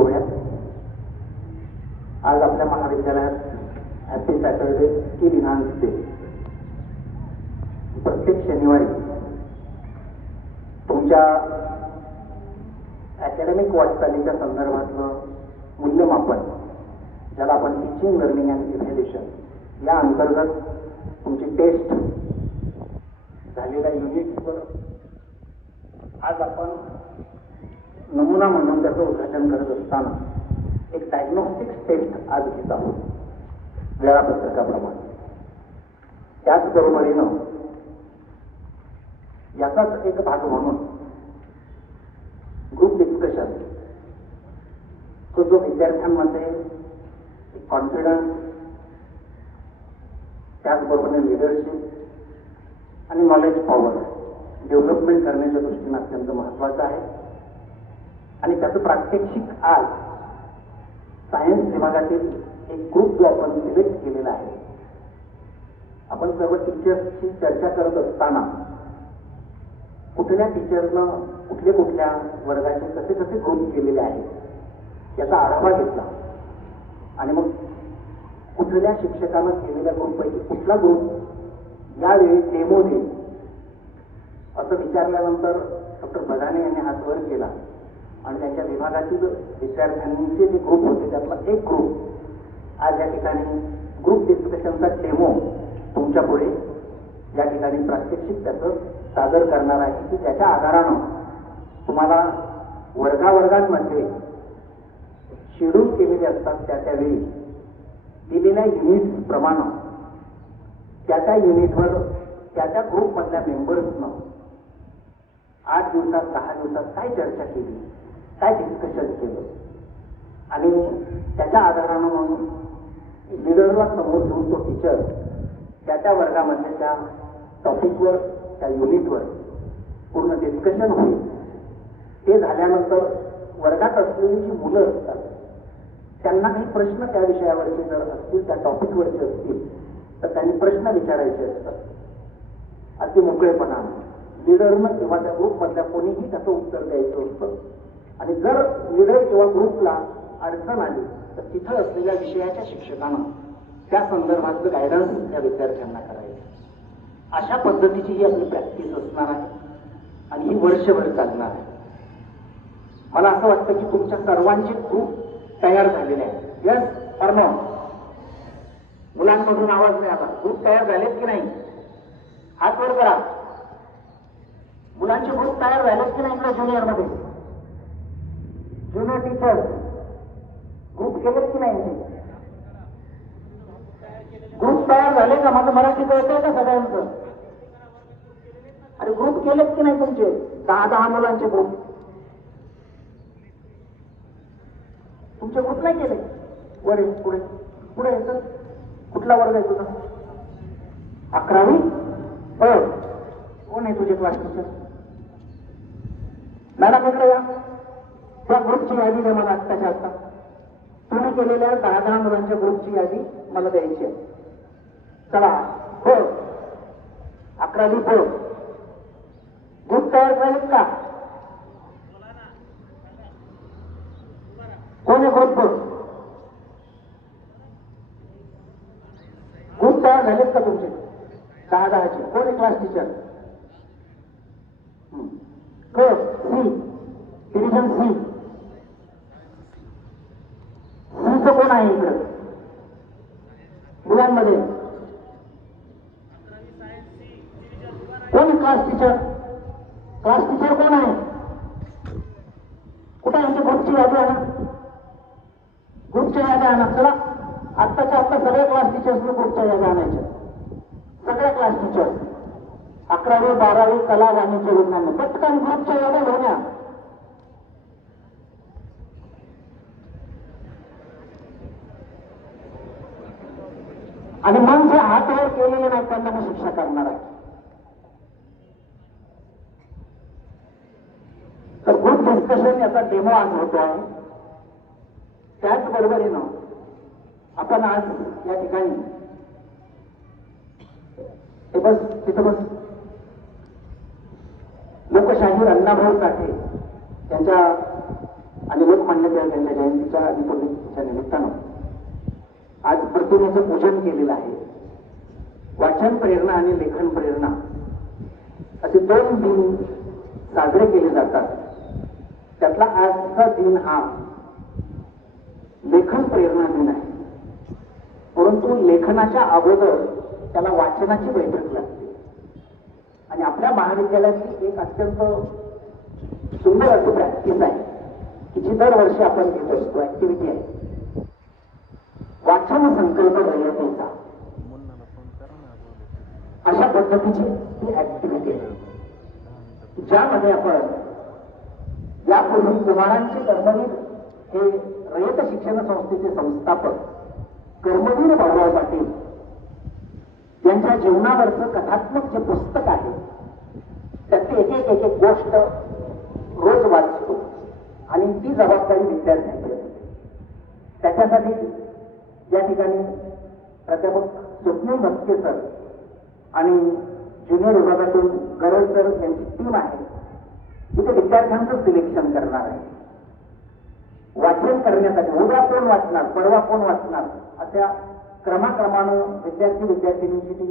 गोव्यात आज आपल्या महाविद्यालयात happy Saturday skill enhance day. प्रत्येक शनिवारी तुमच्या अकॅडमिक वाटचालीच्या संदर्भातलं मूल्यमापन, ज्याला आपण टीचिंग लर्निंग अँड इव्हॅल्युएशन या अंतर्गत तुमची टेस्ट झालेल्या युनिट्सवर आज आपण नमुना म्हणून त्याचं उद्घाटन करत असताना एक डायग्नोस्टिक्स टेस्ट आज घेत आहोत वेळापत्रकाप्रमाणे. त्याचबरोबरीनं याचाच एक भाग म्हणून ग्रुप डिस्कशन, तो जो विद्यार्थ्यांमध्ये कॉन्फिडन्स, त्याचबरोबर लिडरशिप आणि नॉलेज पॉवर डेव्हलपमेंट करण्याच्या दृष्टीने अत्यंत महत्त्वाचं आहे. आणि त्याचं प्रात्यक्षिक आज सायन्स विभागातील एक ग्रुप जो आपण सिलेक्ट केलेला आहे. आपण सर्व टीचर्सची चर्चा करत असताना कुठल्या टीचरनं कुठल्या वर्गाचे कसे कसे ग्रुप केलेले आहेत याचा आढावा घेतला आणि मग कुठल्या शिक्षकानं केलेल्या ग्रुपपैकी कुठला ग्रुप यावेळी डेमो देईल असं विचारल्यानंतर डॉक्टर बदाने यांनी हात वर केला आणि त्यांच्या विभागातील विद्यार्थ्यांचे जे ग्रुप होते त्यातला एक ग्रुप आज या ठिकाणी ग्रुप डिस्कशनचा डेमो तुमच्या पुढे या ठिकाणी प्रात्यक्षिक त्याचं सादर करणार आहे की त्याच्या आधारानं तुम्हाला वर्गावर्गांमध्ये शेड्यूल केलेले असतात त्यावेळी दिलेल्या युनिट्स प्रमाणे त्या युनिटवर त्या ग्रुपमधल्या मेंबर्सनं 8 दिवसात 10 दिवसात काय चर्चा केली, काय डिस्कशन केलं आणि त्याच्या आधारानं मग लिडरला समोर घेऊन तो टीचर त्या वर्गामध्ये त्या टॉपिकवर त्या युनिटवर पूर्ण डिस्कशन होईल. ते झाल्यानंतर वर्गात असलेली जी मुलं असतात त्यांना काही प्रश्न त्या विषयावरचे जर असतील, त्या टॉपिकवरचे असतील तर त्यांनी प्रश्न विचारायचे असतात. अगदी मोकळेपणा लीडरनं किंवा त्या ग्रुपमधल्या कोणीही त्याचं उत्तर द्यायचं असतं. आणि जर लीडर किंवा ग्रुपला अडचण आली तर तिथं असलेल्या विषयाच्या शिक्षकानं त्या संदर्भातलं गायडन्स त्या विद्यार्थ्यांना करायचं. अशा पद्धतीची ही आपली प्रॅक्टिस असणार आहे आणि ही वर्षभर चालणार आहे. मला असं वाटतं की तुमच्या सर्वांचे ग्रुप तयार झालेले आहेत. यस और नो? मुलांमधून आवाज नाही आला. ग्रुप तयार झालेत की नाही? हात वर करा. मुलांचे ग्रुप तयार झालेत की नाही? इकडे ज्युनियर मध्ये ज्युनियर टीचर ग्रुप केलेत की नाही? ग्रुप तयार झाले का? माझं मराठी कळतंय का सगळ्यांचं? अरे ग्रुप केलेत की नाही तुमचे? 10 मुलांचे ग्रुप तुमचे ग्रुप नाही केले? वर पुढे पुढे येतं. कुठला वर्ग आहे तुझा? 11वी? हो. कोण आहे तुझे क्लास टीचर? मॅडम इकडे या. त्या ग्रुपची यादी द्या मला आत्ताच्या आत्ता. तुम्ही केलेल्या 10 मुलांच्या ग्रुपची यादी मला द्यायची आहे. चला हो. 11वी हो. ग्रुप तयार झालेत का? कोण आहे ग्रुप? ग्रुप तयार झालेत का तुमचे 10-10चे? कोण आहे class teacher? C division C. सीचं कोण आहे इकडं मुलांमध्ये? कोण क्लास टीचर? क्लास टीचर कोण आहे? कुठे यांची ग्रुपची यादी आणा. ग्रुपच्या याद्या आणा. चला आत्ताच्या आत्ता सगळ्या क्लास टीचर्सने ग्रुपच्या याद्या आणायच्या. सगळ्या क्लास टीचर 11वी 12वी कला वाणिज्य विज्ञान पटकन ग्रुपच्या याद्या घेऊन या. आणि मग जे हात वर केलेले नाही त्यांना मी शिक्षा करणार आहे. तर ग्रुप डिस्कशन याचा डेमो आज होतो आहे. त्याचबरोबरीनं आपण आज या ठिकाणी बस तिथं बस लोकशाहीर अण्णाभाऊ साठे यांच्या आणि लोकमान्य टिळक यांच्या जयंतीच्या आणि पुण्यतिथीच्या निमित्तानं आज प्रतिमेचं पूजन केलेलं आहे. वाचन प्रेरणा आणि लेखन प्रेरणा असे दोन दिन साजरे केले जातात. त्यातला आजचा दिन हा लेखन प्रेरणा दिन आहे. परंतु लेखनाच्या अगोदर त्याला वाचनाची बैठक लागते आणि आपल्या महाविद्यालयाची एक अत्यंत सुंदर अशी प्रॅक्टिस आहे की जी दरवर्षी आपण घेत असतो. ऍक्टिव्हिटी आहे वाचन संकल्प रयतेचा. अशा पद्धतीची ही ऍक्टिव्हिटी आहे ज्यामध्ये आपण यापूर्वी कुमारांचे कर्मवीर हे रयत शिक्षण संस्थेचे संस्थापक कर्मवीर भाऊराव पाटील यांच्या जीवनावरचं कथात्मक जे पुस्तक आहे त्यातली एक एक गोष्ट रोज वाचतो आणि ती जबाबदारी विद्यार्थ्यांची असते. त्याच्यासाठी या ठिकाणी प्राध्यापक स्वप्नील भटके सर आणि ज्युनियर विभागातून गरज सर यांची टीम आहे. तिथे विद्यार्थ्यांचं सिलेक्शन करणार आहे. वाचन करण्यासाठी उद्या कोण वाचणार, परवा कोण वाचणार अशा क्रमाक्रमानं विद्यार्थिनींची ती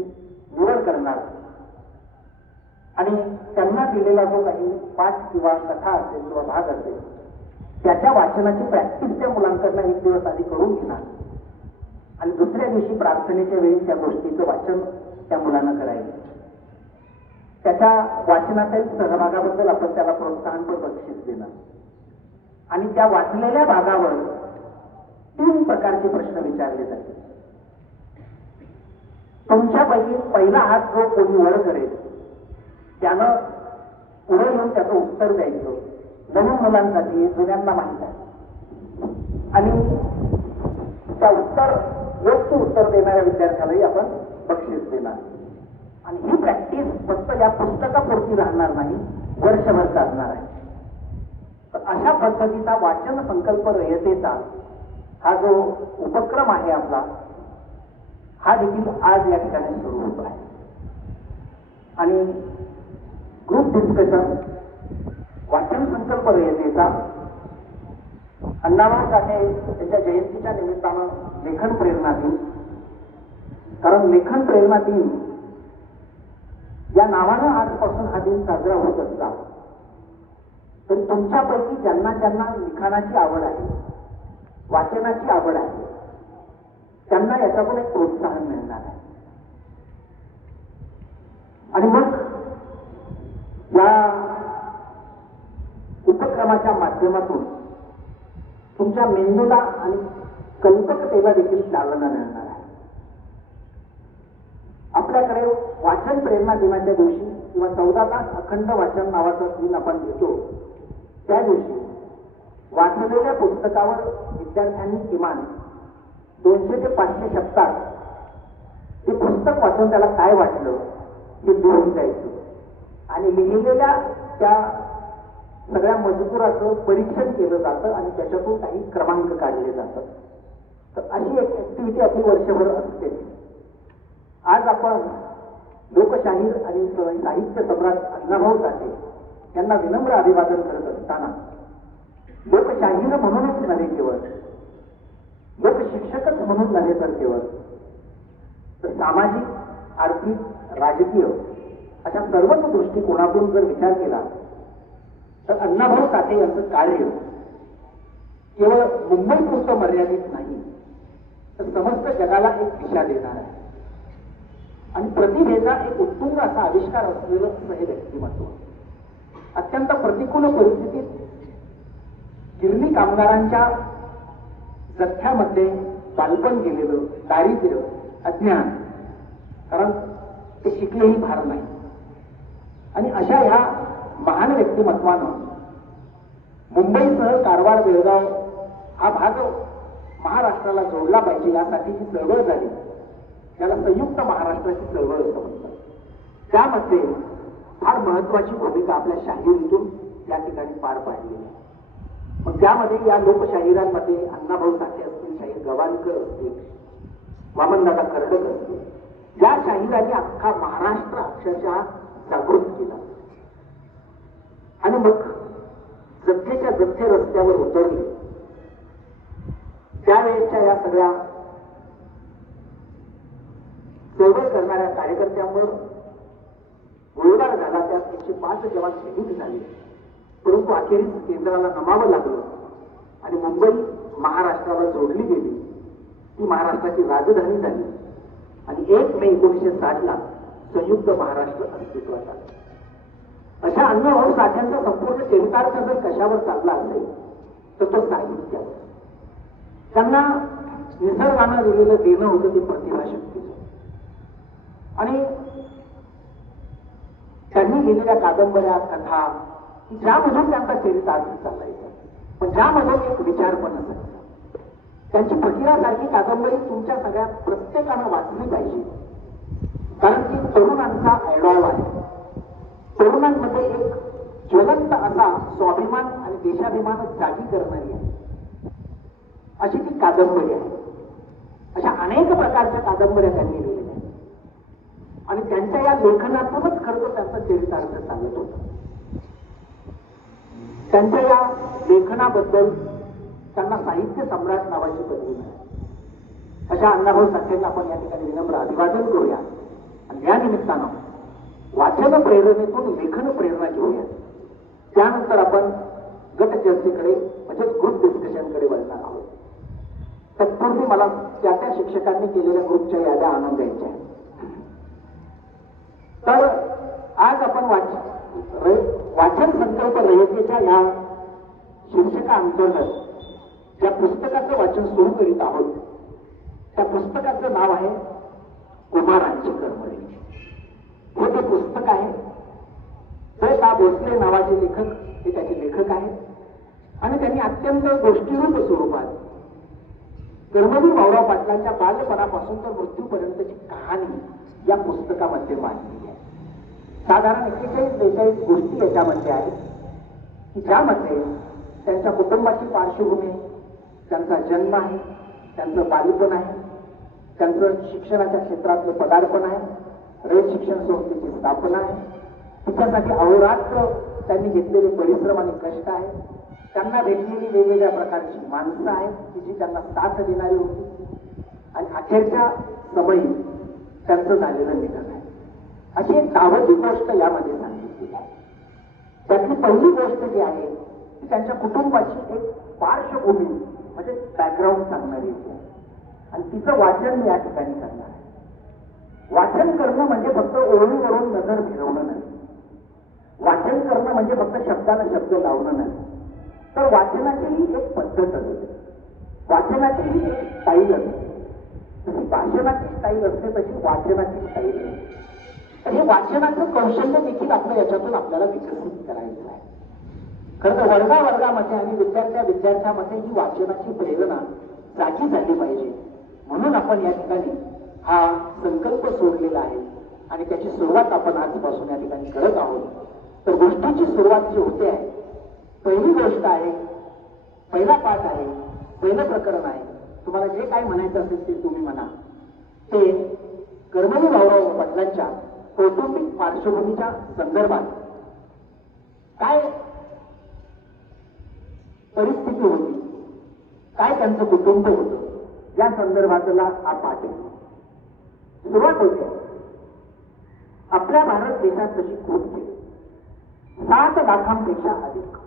निवड करणार आणि त्यांना दिलेला जो काही पाठ किंवा कथा असेल किंवा भाग असेल त्याच्या वाचनाची प्रॅक्टिस त्या मुलांकडनं एक दिवस आधी करून घेणार आणि दुसऱ्या दिवशी प्रार्थनेच्या वेळी त्या गोष्टीचं वाचन त्या मुलांना करायचं. त्याच्या वाचनातील सहभागाबद्दल आपण त्याला प्रोत्साहनपर बक्षीस देणार आणि त्या वाचलेल्या भागावर 3 प्रकारचे प्रश्न विचारले जातील. तुमच्यापैकी पहिला हात जो कोणी वर करेल त्यानं पुढे येऊन त्याचं उत्तर द्यायचं. नवीन मुलांसाठी जुन्यांना माहीत आहे आणि त्या योग्य उत्तर देणाऱ्या विद्यार्थ्यालाही आपण बक्षीस देणार. आणि ही प्रॅक्टिस फक्त या पुस्तकापुरती राहणार नाही, वर्षभर चालणार आहे. तर अशा पद्धतीचा वाचन संकल्प रयतेचा हा जो उपक्रम आहे आपला हा देखील आज या ठिकाणी सुरू होतो आहे. आणि ग्रुप डिस्कशन वाचन संकल्प रयतेचा अण्णाभाऊ साठे यांच्या जयंतीच्या निमित्तानं लेखन प्रेरणा दिन. कारण लेखन प्रेरणा दिन या नावानं आजपासून हा दिन साजरा होत असता तर तुमच्यापैकी ज्यांना ज्यांना लिखाणाची आवड आहे, वाचनाची आवड आहे त्यांना याच्यातून एक प्रोत्साहन मिळणार आहे. आणि मग या उपक्रमाच्या माध्यमातून तुमच्या मेंदूला आणि कल्पकतेला देखील चालना मिळणार आहे. आपल्याकडे वाचन प्रेरणा दिनाच्या दिवशी किंवा 14 तास अखंड वाचन नावाचा दिन आपण घेतो त्या दिवशी वाचलेल्या पुस्तकावर विद्यार्थ्यांनी किमान 200 ते 500 शब्दात ते पुस्तक वाचून त्याला काय वाटलं हे लिहून द्यायचं आणि लिहिलेल्या त्या सगळ्या मजकुराचं परीक्षण केलं जातं आणि त्याच्यातून काही क्रमांक काढले जातात. तर अशी एक ऍक्टिव्हिटी आपली वर्षभर असते. आज आपण लोकशाहीर आणि साहित्य सम्राट अण्णाभाऊ साठे यांना विनम्र अभिवादन करत असताना लोकशाहीर म्हणूनच नव्हे केवळ लोकशिक्षकच म्हणून नव्हे तर केवळ तर सामाजिक, आर्थिक, राजकीय अशा सर्वच दृष्टिकोनातून जर विचार केला तर अण्णाभाऊ साठे यांचं कार्य केवळ मुंबईपुरतं मर्यादित नाही तर समस्त जगाला एक दिशा देणार आहे. आणि प्रतिभेचा एक उत्तुंग असा आविष्कार असलेलं हे व्यक्तिमत्व अत्यंत प्रतिकूल परिस्थितीत गिरणी कामगारांच्या जथ्यामध्ये बालपण गेलेलं, दारिद्र्य, अज्ञान, कारण ते शिकलेही फार नाही आणि अशा ह्या महान व्यक्तिमत्वानं मुंबईसह कारवार, बेळगाव हा भाग महाराष्ट्राला जोडला पाहिजे यासाठी जी चळवळ झाली त्याला संयुक्त महाराष्ट्राची चळवळ असं म्हणतात. त्यामध्ये फार महत्वाची भूमिका आपल्या शाहिरीतून या ठिकाणी पार पाडली आहे. मग त्यामध्ये या लोकशाहिरांमध्ये अण्णाभाऊ साठे असतील, शाहीर गवाणकर असतील, वामनदादा कर्डक असतील, या शाहिरांनी अख्खा महाराष्ट्र अक्षरशः जागृत केला. आणि मग जथ्थेच्या जथ्थे रस्त्यावर उतरले. त्यावेळेच्या या सगळ्या चळवळ करणाऱ्या कार्यकर्त्यांवर गोळीबार झाला. त्यात 105 जवान शहीद झाले. परंतु अखेरीस केंद्राला नमावं लागलं आणि मुंबई महाराष्ट्राला जोडली गेली. ती महाराष्ट्राची राजधानी झाली आणि 1 मे 1960 संयुक्त महाराष्ट्र अस्तित्वात आलं. अशा अण्णाभाऊ साठ्यांचा संपूर्ण चरितार्थ जर कशावर चालला असेल तर तो साहित्यावर. त्यांना निसर्गानं दिलेलं देणं होतं ते प्रतिभाशक्तीचं आणि त्यांनी लिहिलेल्या कादंबऱ्या कथा ज्यामधून त्यांचा चरितार्थ चालायचा पण ज्यामधून एक विचार पण असायचा. त्यांची फकीरासारखी कादंबरी तुमच्या सगळ्या प्रत्येकानं वाचली पाहिजे कारण ती तरुणांचा आयडॉल आहे. तरुणांमध्ये एक ज्वलंत असा स्वाभिमान आणि देशाभिमान जागी करणारी आहे अशी ती कादंबरी आहे. अशा अनेक प्रकारच्या कादंबऱ्या त्यांनी लिहिलेल्या आहेत आणि त्यांच्या या लेखनातूनच खरं तर त्यांचा चरितार्थ चालत होता. त्यांच्या या लेखनाबद्दल त्यांना साहित्य सम्राट नावाची पदवी मिळाली. अशा अण्णाभाऊ साठेंना आपण या ठिकाणी विनम्र अभिवादन करूया आणि या निमित्तानं वाचन प्रेरणेतून लेखन प्रेरणा घेऊया. त्यानंतर आपण गट चर्चेकडे म्हणजेच ग्रुप डिस्कशनकडे वळणार आहोत. तत्पूर्वी मला त्या त्या शिक्षकांनी केलेल्या ग्रुपच्या याद्या आणून द्यायच्या आहेत. तर आज आपण वाचन संकल्प रयतेच्या या शीर्षकाअंतर्गत ज्या पुस्तकाचं वाचन सुरू करीत आहोत त्या पुस्तकाचं नाव आहे कुमारांची कर्मणी. हे ते पुस्तक आहे. दा भोसले नावाचे लेखक हे त्याचे लेखक आहेत आणि त्यांनी अत्यंत गोष्टीरूप स्वरूपात कर्मवीर भाऊराव पाटलांच्या बालपणापासून तर मृत्यूपर्यंतची कहाणी या पुस्तकामध्ये मांडली आहे. साधारण 41-42 गोष्टी याच्यामध्ये आहेत की ज्यामध्ये त्यांच्या कुटुंबाची पार्श्वभूमी, त्यांचा जन्म आहे, त्यांचं बालपण आहे, त्यांचं शिक्षणाच्या क्षेत्रातलं पदार्पण आहे, रयत शिक्षण संस्थेची स्थापना आहे, तिच्यासाठी अहोरात्र त्यांनी घेतलेले परिश्रम आणि कष्ट आहे, त्यांना भेटलेली वेगवेगळ्या प्रकारची माणसं आहेत की जी त्यांना साथ देणारी होती आणि अखेरच्या समयी त्यांचं झालेलं निधन आहे. अशी एक दावती गोष्ट यामध्ये सांगितलेली आहे. त्यातली पहिली गोष्ट जी आहे ती त्यांच्या कुटुंबाची एक पार्श्वभूमी म्हणजे बॅकग्राऊंड सांगणारी आहे आणि तिचं वाचन मी या ठिकाणी करणार आहे. वाचन करणं म्हणजे फक्त ओळीवरून नजर फिरवणं नाही. वाचन करणं म्हणजे फक्त शब्दाला शब्द लावणं नाही. तर वाचनाचीही एक पद्धत असते, वाचनाचीही एक स्टाईल असते. जशी भाषणाची स्टाईल असते तशी वाचनाची स्टाईल असते. तर हे वाचनाचं कौशल्य देखील आपलं याच्यातून आपल्याला विकसित करायचं आहे. खरं तर वर्गामध्ये आणि विद्यार्थ्यामध्ये ही वाचनाची प्रेरणा जागी झाली पाहिजे म्हणून आपण या ठिकाणी हा संकल्प सोडलेला आहे आणि त्याची सुरुवात आपण आजपासून या ठिकाणी करत आहोत. तर गोष्टीची सुरुवात जी होते आहे, पहिली गोष्ट आहे, पहिला पाठ आहे, पहिलं प्रकरण आहे. तुम्हाला जे काय म्हणायचं असेल ते तुम्ही म्हणा. ते कर्मवीर भाऊराव पाटलांच्या कौटुंबिक पार्श्वभूमीच्या संदर्भात काय परिस्थिती होती, काय त्यांचं कुटुंब होतं या संदर्भातला हा पाठ आहे. सुरुवात होते आपल्या भारत देशात तशी खूप केली 7 लाखांपेक्षा अधिक.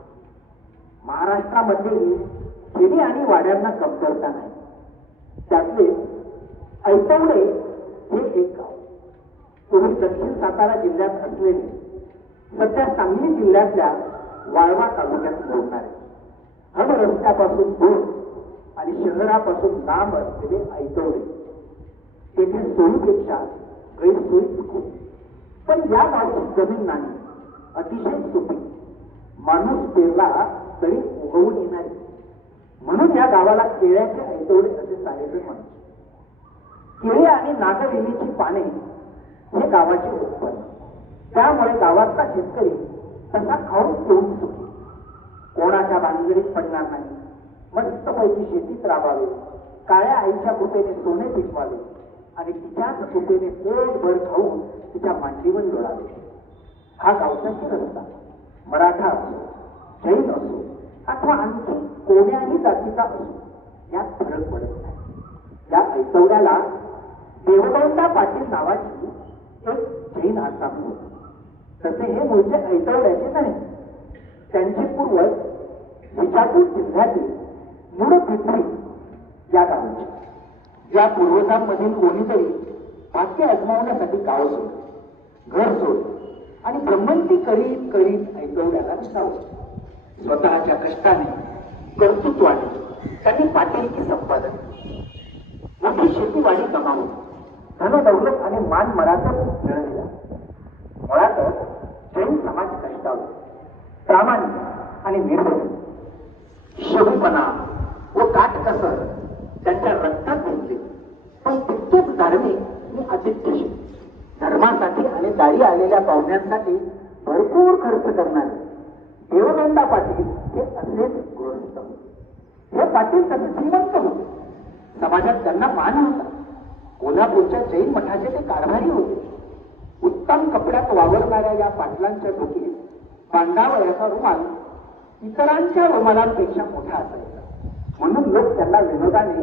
महाराष्ट्रामध्येही खेडी आणि वाड्यांना कमतरता नाही. त्यातले ऐतवडे हे एक गाव पूर्वी दक्षिण सातारा जिल्ह्यात असलेले सध्या सांगली जिल्ह्यातल्या वाळवा तालुक्यात मोडणारे हब रस्त्यापासून दूर आणि शहरापासून लांब असलेले ऐतवडे. तेथे सोयीपेक्षा गैरसोयीच खूप. पण या गावची जमीन नाही, अतिशय सुपीक, माणूस पेरला तरी उगवून येणारी. म्हणून या गावाला केळ्याचे ऐतवडे असे सारेजण म्हणतात. केळी आणि नागवेलीची पाने हे गावाचे उत्पन्न. त्यामुळे गावातला शेतकरी तसा खाऊन पिऊन सुखी, कोणाच्या भानगडीत पडणार नाही. मस्तपैकी शेतीत राबावे, काळ्या आईच्या कृपेने सोने पिकवावे आणि तिच्याच कृपेने पोटभर खाऊन तिच्या मांडीवर लोळावे. हा गावचा रस्ता मराठा असो, जैन असो अथवा आणखी कोण्याही जातीचा असो यात फरक पडत नाही. या ऐतवड्याला देवदंडा पाटील नावाची एक जैन आसामी होती. तसे हे मूळचे ऐतवड्याचे नाही. त्यांचे पूर्वज विजापूर जिल्ह्यातील मूळपिंपरी या गावाचे. या पूर्वजांमधील कोणीतरी भाग्य अजमावण्यासाठी गाव सोड घर सोड आणि भ्रमंती करीत करीत ऐतवड्याला विसावलं. स्वतःच्या कष्टाने कर्तृत्वाने त्यांनी पाटीलकी संपादन मोठी शेतीवाडी कमावून धनदौलत आणि मान मराठा मिळविला. मुळातच जैन समाज कष्टाळू प्रामाणिक आणि निर्भय शबूपणा व काटकसर त्यांच्या रक्तात घेतले. पण तितकेच धार्मिक आणि आदित्यशील धर्मासाठी आणि दारी आलेल्या पाहुण्यांसाठी भरपूर खर्च करणारे देवदंडा पाटील हे असेच गृहस्थ होते. हे पाटील तसे श्रीमंत होते. समाजात त्यांना मान होता. कोल्हापूरच्या जैन मठाचे ते कारभारी होते. उत्तम कपड्यात वावरणाऱ्या या पाटलांच्या डोक्यात पांडावळ्याचा रुमाल इतरांच्या रुमालांपेक्षा मोठा असायचा. म्हणून लोक त्यांना विनोदाने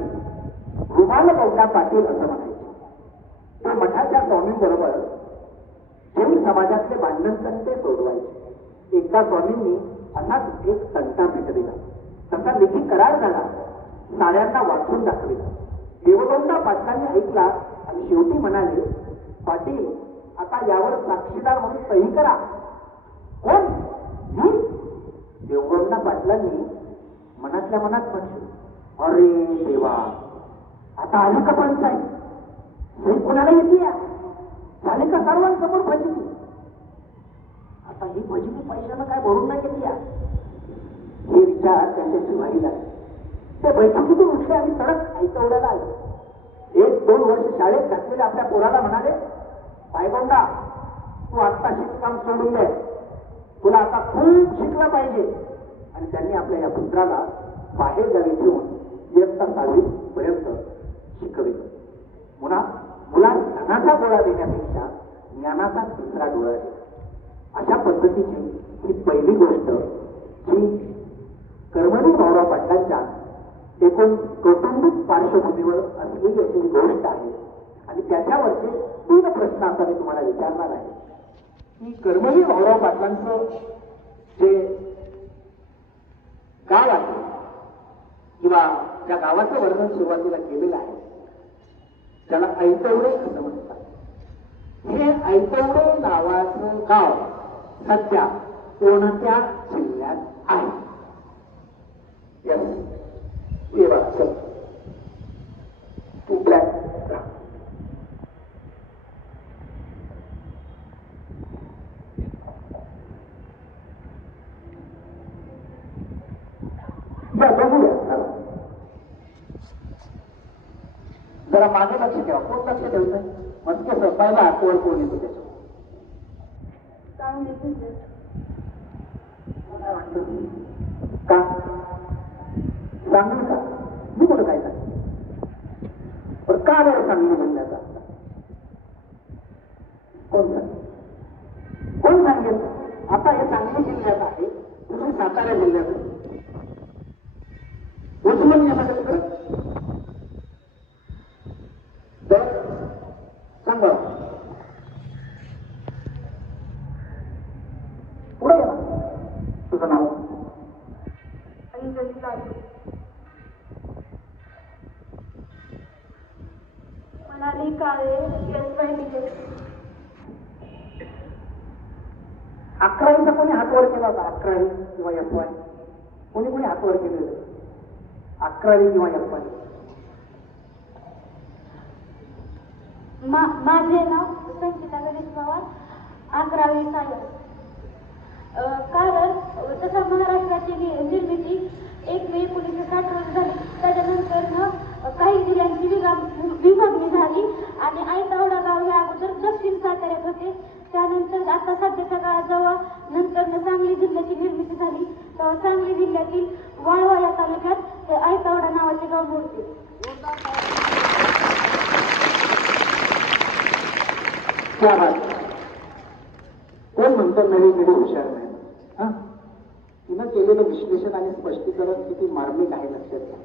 रुमाल बौद्धा पाटील असं म्हणायचे. ते मठाच्या स्वामींबरोबर जैन समाजातले भांडण ते सोडवायचे. एकदा स्वामींनी असाच एक तंटा पेटविला. तसा लेखी करार झाला. साऱ्यांना वाचून दाखविला. देवदंडा पाटलांनी ऐकला आणि शेवटी म्हणाले, पाटील आता यावर साक्षीदार म्हणून सही करा. कोण? मी? देवदंडा पाटलांनी मनातल्या मनात म्हटले, अरे देवा, आता आली का पंचायत? सही कोणाला येते या? झाले का सर्वांसमोर फजिती? आता ही फजिती पैशानं काय भरून नाही घेतली या? हे विचार त्यांच्या जिव्हारी लागले. ते बैठकीतून उठले आणि तडक ऐतवड्याला आले. 1-2 वर्ष शाळेत घातलेल्या आपल्या पोराला म्हणाले, पायगोंडा, तू आत्ता शिक्षण सोडून दे. तुला आता खूप शिकला पाहिजे. आणि त्यांनी आपल्या या पुत्राला बाहेर गावी ठेवून इयत्ता 6वी पर्यंत शिकविले. मुला ज्ञानाचा डोळा देण्यापेक्षा ज्ञानाचा दुसरा डोळा दिला. अशा पद्धतीची ही पहिली गोष्ट जी कर्मवीर भाऊराव पाटलांच्या एकूण कौटुंबिक पार्श्वभूमीवर असलेली अशी गोष्ट आहे. आणि त्याच्यावरचे 3 प्रश्न आता मी तुम्हाला विचारणार आहे की कर्मवीर भाऊराव पाटलांचं जे गाव आहे किंवा त्या गावाचं वर्णन सुरुवातीला केलेलं आहे त्याला ऐतवडे असं म्हणतात. हे ऐतवडे नावाचं गाव सध्या कोणत्या जिल्ह्यात आहे? ये बघा, चल तू ब्लॅक बघूया. जरा मागे लक्ष ठेवा. कोण लक्ष ठेवतंय? म्हणजे सफायला कोण कोण येतो त्याच्या का सांगू का? मी कुठं काय सांग पण का बरं सांगली जिल्ह्याचा? कोण सांग कोण सांगेल? आता हे सांगली जिल्ह्यात आहे, तुम्ही सातारा जिल्ह्यात आहे. उस्मानियामध्ये तर सांग बरं पुढे या. तुझं नाव? मनाली काळे. 11वीचा कोणी हात वर केला होता? 11वी किंवा FY कोणी कोणी हात वर केलेलं? 11वी किंवा FY? माझे नाव संचिता गणेश पवार, 11वी सायन्स. कारण तसं महाराष्ट्राची निर्मिती 1 मे 1960 रोजी झाली. त्याच्यानंतर काही जिल्ह्यांची विभागणी झाली आणि ऐतवडा गाव हे अगोदर दक्षिण साताऱ्यात होते. त्यानंतर आता सध्याच्या काळात जेव्हा नंतर सांगली जिल्ह्याची निर्मिती झाली तेव्हा सांगली जिल्ह्यातील वाळवा या तालुक्यात हे ऐतवडा नावाचे गाव मोडते. कोण म्हणतो नवी पिढी हुशार नाही? तिनं केलेलं विश्लेषण आणि स्पष्टीकरण किती मार्मिक आहे लक्षात घ्या.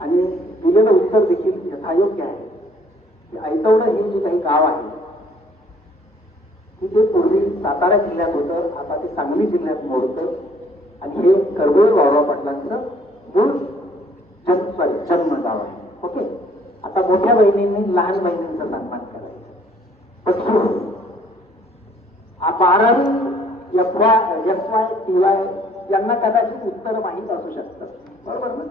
आणि दिलेलं उत्तर देखील यथायोग्य आहे की ऐतवडं हे जे काही गाव आहे की ते पूर्वी सातारा जिल्ह्यात होतं, आता ते सांगली जिल्ह्यात मोडतं. आणि हे कर्बोळी भाऊराव पाटलांचं मूळ जन्म गाव आहे. ओके. आता मोठ्या बहिणींनी लहान बहिणींचा सन्मान करायचा. पक्षी 12वी FY TY यांना कदाचित उत्तर माहीत असू शकतं, बरोबर ना?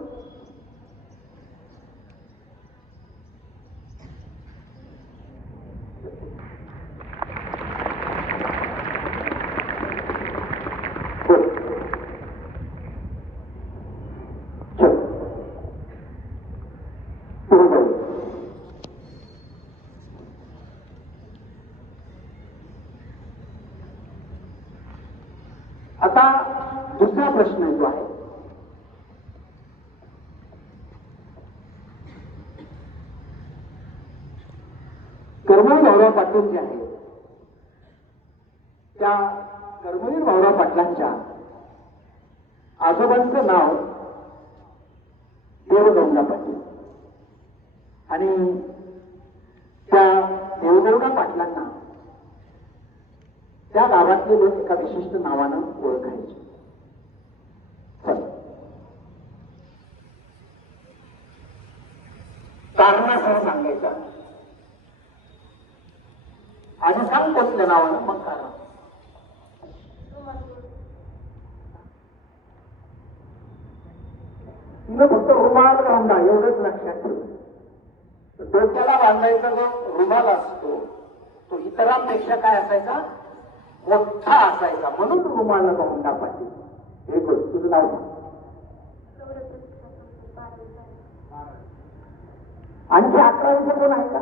आता दुसरा प्रश्न जो आहे कर्मवीर भाऊराव पाटील जे आहे त्या कर्मवीर भाऊराव पाटलांच्या आजोबांचं नाव देवगौंडा पाटील आणि त्या देवगौंडा पाटलांना त्या गावातले लोक एका विशिष्ट नावानं ओळखायचे. कारणासह सांगायचं. आधी सांग कोणत्या नावानं, मग कारण. तिनं फक्त रुमाल बांधा एवढंच लक्षात ठेव. डोक्याला बांधायचा जो रुमाल असतो तो इतरांपेक्षा काय असायचा, मोठा असायचा, म्हणून रुमाल बांधा पाटील. हे बघ तुझं नाव सांग. आणखी 11वीचं कोण आहे का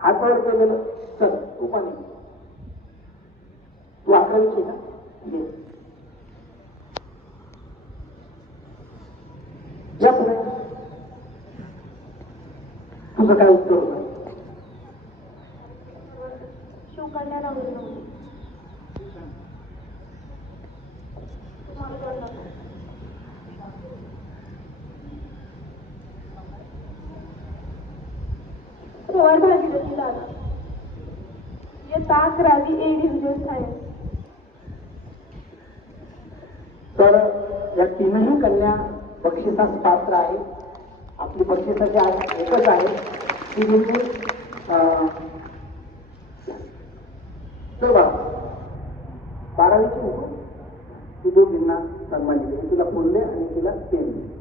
हात वर केलेलं? चल तू पण तू 11वीची का? या पुढे तुझं काय उत्तर होतं? शिवकन्या राहुल. पवार भागीरथी दादा. इयत्ता 11वी A डिव्हिजन सायन्स. तर या तीनही कन्या बक्षिसास पात्र आहे. आपली बक्षिसाची आज एकच आहे की म्हणजे चल 12वीची होतो तू दोघींना सन्मान दिले. तुला बोलले आणि तुला पेन दिले.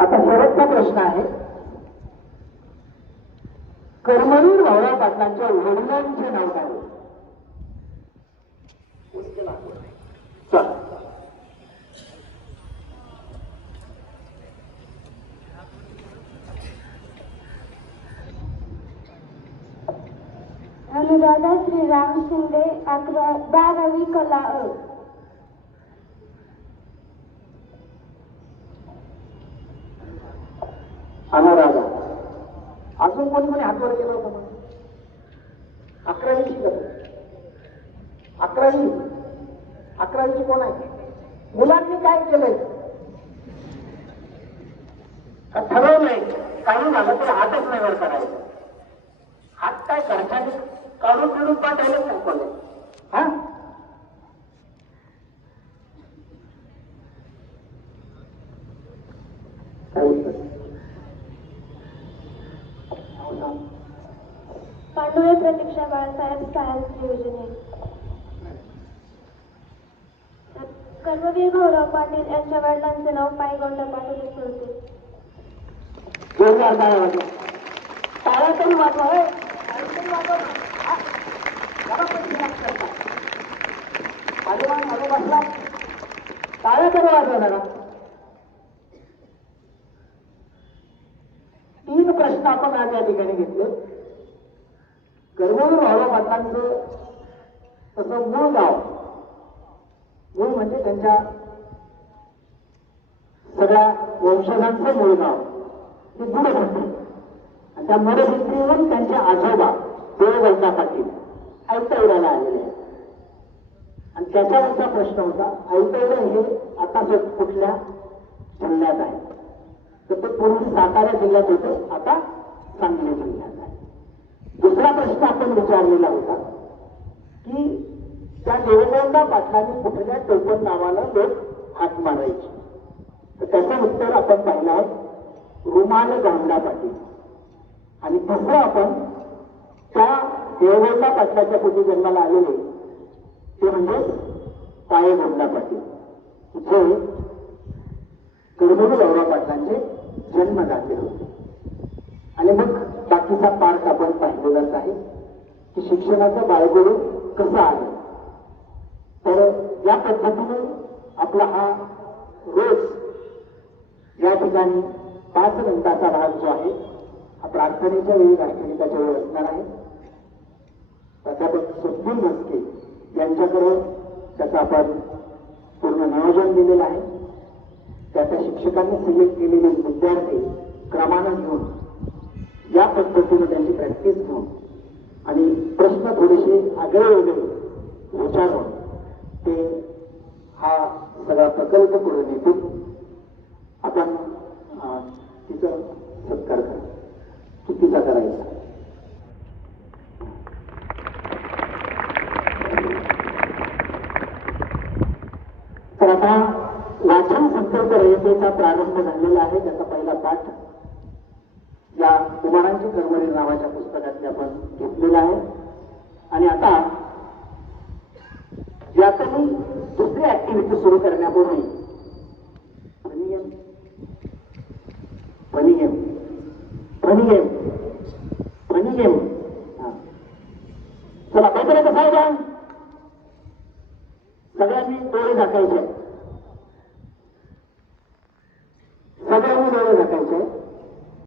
आता शेवटचा प्रश्न आहे, कर्मवीर भाऊराव पाटलांच्या वडिलांचे नाव काय? अनुराधा श्रीराम शिंदे 12वी कला अ. अनुराधा. अजून कोणी कोणी हातवर केलं होतं मग? 11वीची का? 11वीची कोण आहे? मुलांनी काय केलंय? ठरवलंय काही झालं तर हातच नाही वर करायचं. हात काय घरच्याने काढून फिरून पाठवले संपवले. हा पांडुळे प्रतीक्षा बाळासाहेब सायन्स डिव्हिजन. कर्मवीर भाऊराव पाटील यांच्या वडिलांचे नाव पायगौंडा पाटील असे होते. टाळ्या तरी वाजवा. टाळ्या तरी वाजवा. 3 प्रश्न आपण आज या ठिकाणी घेतले. कर्मवीर भाऊराव पाटलांचं तसं मूळ म्हणजे त्यांच्या सगळ्या वंशजांचं मूळ नाव हे गुड होते आणि त्या मरभिंतीवरून त्यांचे आजोबा देवगौंडा पाटील ऐतवड्याला आलेले आहेत. आणि त्याच्यावरचा प्रश्न होता, ऐतवडे हे आता कुठल्या जिल्ह्यात आहे? तर ते पूर्वी सातारा जिल्ह्यात होतं, आता सांगली जिल्ह्यात आहे. दुसरा प्रश्न आपण विचारलेला होता की त्या देवगौंडा पाटलांनी कुठल्या टोपण नावानं लोक हात मारायचे. तर त्याचं उत्तर आपण पाहिलं आहे, रुमाल गौंडा पाटील. आणि तिसरं आपण त्या देवगौंडा पाटलाच्या पोटी जन्माला आलेले ते म्हणजे पाये गौंडा पाटील, जे कर्मवीर गौरव पाटलांचे जन्मदाते होते. आणि मग बाकीचा पार्ट आपण पाहिलेलाच आहे की शिक्षणाचं बाळगुरु कसं आहे. तर या पद्धतीने आपला हा रोज या ठिकाणी 5 मिनिटाचा भाग जो आहे हा प्रार्थनेच्या वेळी राष्ट्रगीताच्या वेळी असणार आहे. प्राध्यापक सद्गुण म्हस्के यांच्याकडे त्याचं आपण पूर्ण नियोजन दिलेलं आहे. त्या शिक्षकांनी सिलेक्ट केलेले विद्यार्थी क्रमानं घेऊन या पद्धतीने त्यांची प्रॅक्टिस घेऊन आणि प्रश्न थोडेसे आगळे वेगळे विचारून ते हा सगळा प्रकल्प पुढे नेतील. आपण तिचा सत्कार करा. चुकीचा करायचा. तर आता वाचन संकल्प रयतेचा प्रारंभ झालेला आहे. त्याचा पहिला पाठ या कुमारांची कर्मरी नावाच्या पुस्तकातली आपण घेतलेला आहे. आणि आता यातही दुसरी ऍक्टिव्हिटी सुरू करण्यापूर्वी फनी गेम चला काहीतरी कसं आहे का सगळ्यांनी डोळे झाकायचे.